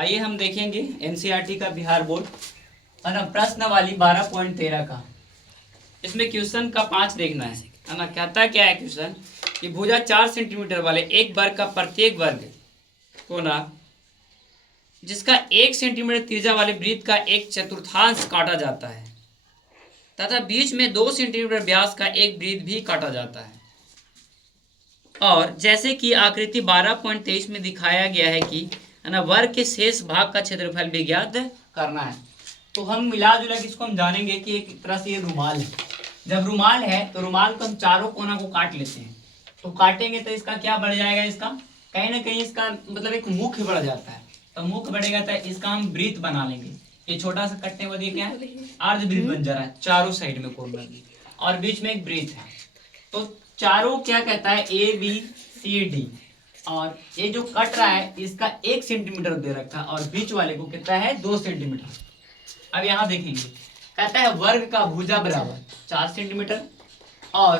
आइए हम देखेंगे एनसीईआरटी का बिहार बोर्ड है ना प्रश्नावली 12.13 का। इसमें क्वेश्चन का 5 देखना है ना। कहता क्या है क्वेश्चन कि भुजा 4 सेंटीमीटर वाले एक वर्ग का प्रत्येक वर्ग कोना जिसका 1 सेंटीमीटर त्रिज्या वाले वृत्त का एक चतुर्थांश काटा जाता है तथा बीच में 2 सेंटीमीटर व्यास का एक वृत्त भी काटा जाता है, और जैसे कि आकृति 12.23 में दिखाया गया है कि है ना वर्ग के शेष भाग का क्षेत्रफल भी ज्ञात करना है। तो हम मिला जुला के इसको हम जानेंगे कि एक तरह से ये रुमाल है। जब रुमाल है तो रुमाल को हम चारों कोना को काट लेते हैं, तो काटेंगे तो इसका क्या बढ़ जाएगा, इसका कहीं ना कहीं इसका मतलब एक मुख बढ़ जाता है। तो मुख बढ़ेगा तो इसका हम वृत्त बना लेंगे। ये छोटा सा कटने के बाद ये क्या है, अर्ध वृत्त बन जा रहा है चारों साइड में कॉर्नर में, और बीच में एक वृत्त है। तो चारों क्या कहता है ए बी सी डी, और ये जो कट रहा है इसका 1 सेंटीमीटर दे रखा है और बीच वाले को कितना है 2 सेंटीमीटर। अब यहाँ देखेंगे कहता है वर्ग का भुजा बराबर 4 सेंटीमीटर और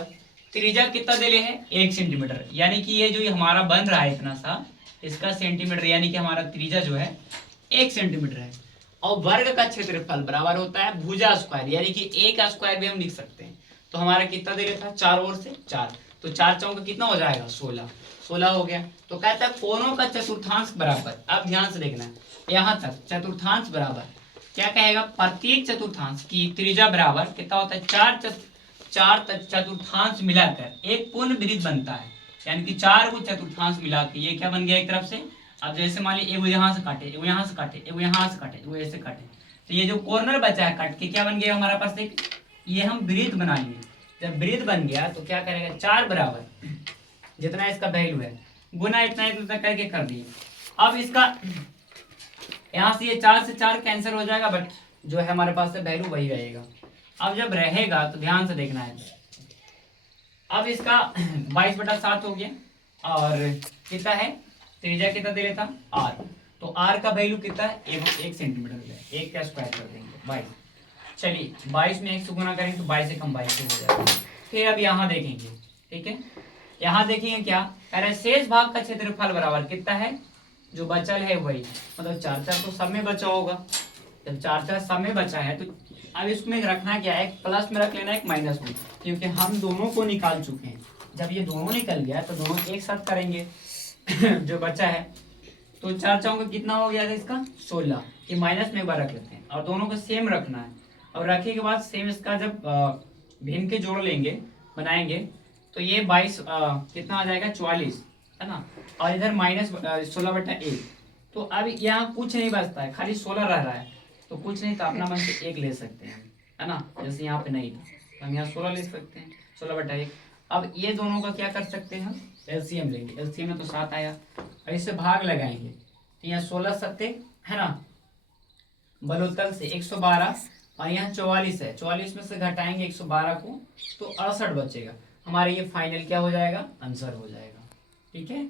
त्रिज्या कितना दे ले है 1 सेंटीमीटर, यानी कि ये जो हमारा बन रहा है इतना सा इसका सेंटीमीटर, यानी कि हमारा त्रिज्या जो है 1 सेंटीमीटर है। और वर्ग का क्षेत्रफल बराबर होता है भुजा स्क्वायर, यानी कि ए का स्क्वायर भी हम लिख सकते हैं। तो हमारा कितना दे रहा था 4 ओर से 4, तो 4 चौका कितना हो जाएगा 16 हो गया। तो कहता है कोनों का चतुर्थांश बराबर, अब ध्यान से देखना है यहाँ तक चतुर्थांश बराबर क्या कहेगा, प्रत्येक चतुर्थांश की त्रिज्या बराबर कितना होता है 4 चतुर्थांश मिलाकर एक पूर्ण वृत्त बनता है, यानी कि 4 को चतुर्थांश मिला के ये क्या बन गया एक तरफ से। अब जैसे मान लीजिए एगो यहाँ से काटे, एगो यहाँ से काटे, एगो यहाँ से काटे, एगो ऐसे काटे, तो ये जो कॉर्नर बचा है काट के क्या बन गया हमारे पास एक, ये हम वृत्त बना लिए। जब वृत्त बन गया तो क्या करेगा 4 बराबर जितना इसका वैल्यू है गुना इतना इतना करके कर दिए। अब इसका यहाँ से ये 4 से 4 कैंसिल हो जाएगा, बट जो है हमारे पास से वैल्यू वही रहेगा। अब जब रहेगा तो ध्यान से देखना है, अब इसका 22/7 हो गया और कितना है त्रिज्या कितना दे लेता r, तो r का वैल्यू कितना है 1 सेंटीमीटर है, 1 का स्क्वायर कर देंगे 22। चलिए 22 में 1 से गुना करेंगे तो 22 1 22 हो जाएगा। फिर अब यहाँ देखेंगे, ठीक है, यहाँ देखेंगे क्या कह रहा है शेष भाग का क्षेत्रफल बराबर कितना है, जो बचल है वही, मतलब 4 तो सब में बचा होगा। जब 4 सब में बचा है तो अब इसमें रखना क्या है, एक प्लस में रख लेना एक माइनस में, क्योंकि हम दोनों को निकाल चुके हैं। जब ये दोनों निकल गया तो दोनों एक साथ करेंगे जो बचा है, तो 4 चौका कितना हो गया था इसका 16, ये माइनस में एक बार रख लेते हैं और दोनों को सेम रखना है। और रखने के बाद सेम इसका जब भिन्न के जोड़ लेंगे बनाएंगे तो ये 22 कितना आ जाएगा 44 है ना, और इधर माइनस 16/1। तो अब यहाँ कुछ नहीं बचता है, खाली 16 रह रहा है, तो कुछ नहीं तो अपना मन से 1 ले सकते हैं है ना, जैसे यहाँ पे नहीं था तो हम यहाँ 16 ले सकते हैं 16/1। अब ये दोनों का क्या कर सकते हैं हम एलसीएम लेंगे, एलसीएम में तो 7 आया, और इससे भाग लगाएंगे तो यहाँ 16 सत्ते है ना बलोतल से 112, और यहाँ 44 है, 44 में से घटाएंगे 112 को तो 68 बचेगा। हमारे ये फाइनल क्या हो जाएगा आंसर हो जाएगा, ठीक है।